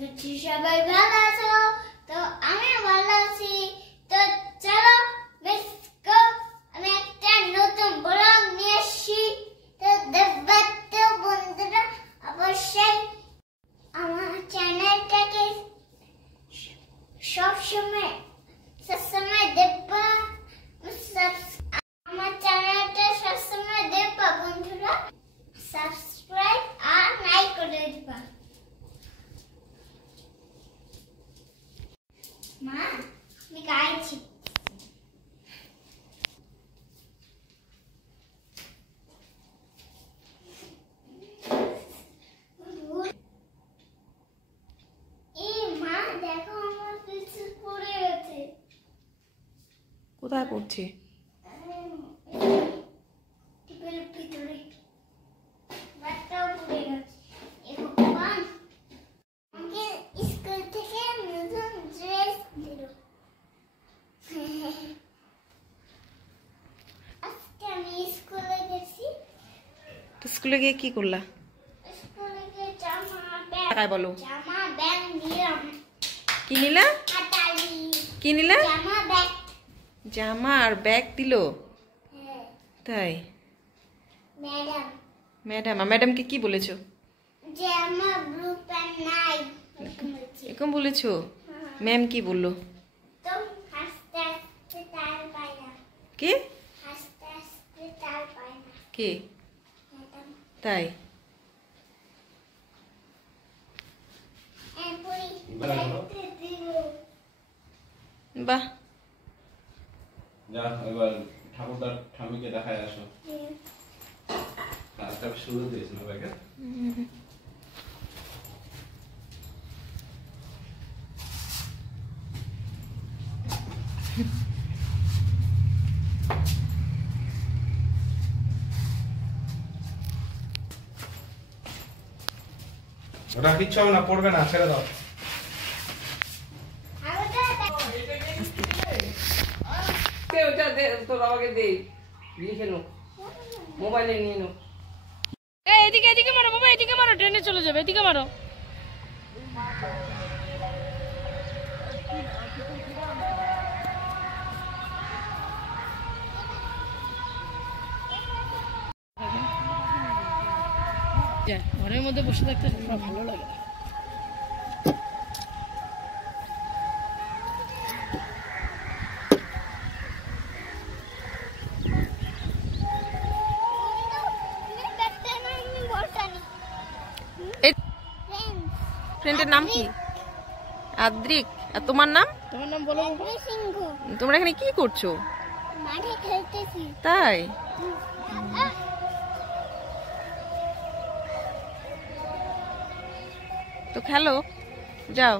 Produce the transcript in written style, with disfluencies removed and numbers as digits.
করছি সবাই ভালো আছো? তো আমি ভালো আছি। তো চলো লেটস গো। আমি একটা নতুন ব্লগ নিয়ে এসেছি। তো দেখবে তো বন্ধুরা অবশ্যই আমার চ্যানেলটাকে সবসময় দেখবা। আমার চ্যানেলটা সবসময় দেখবা বন্ধুরা, সাবস্ক্রাইব আর লাইক করে দিবা। মা আমি গাইছি। কোথায় পড়ছে? স্কুলে গিয়ে কি করলা? বলো কি নিলা? কি নিলা? জামা আর ব্যাগ দিল? তাই? ম্যাডামকে কি বলেছো? এরকম বলেছো? ম্যাম কি বললো? কি কি তাই? বাহ, যা এবার ঠাকুরদার ঠামিকে দেখায় আসো। কাজটা শুরু দিয়েছ না ভাইকে? ওটা কিচ্ছু হবে না, পড়বে না, ছেড়ে দাও। ওটা দে, তোর বাবাকে দে, লিখে নো, মোবাইলে নিয়ে নো। এদিকে মারো বাবা, এদিকে মারো, ট্রেনে চলে যাবে, এদিকে মারো। ঘরের মধ্যে বসে থাকতে ভালো লাগে। ফ্রেন্ডের নাম কি? আদ্রিক। আর তোমার নাম? তোমার নাম বলো। তোমরা এখানে কি করছো? মাঠে খেলতেছি। তাই? তো খেলো, যাও।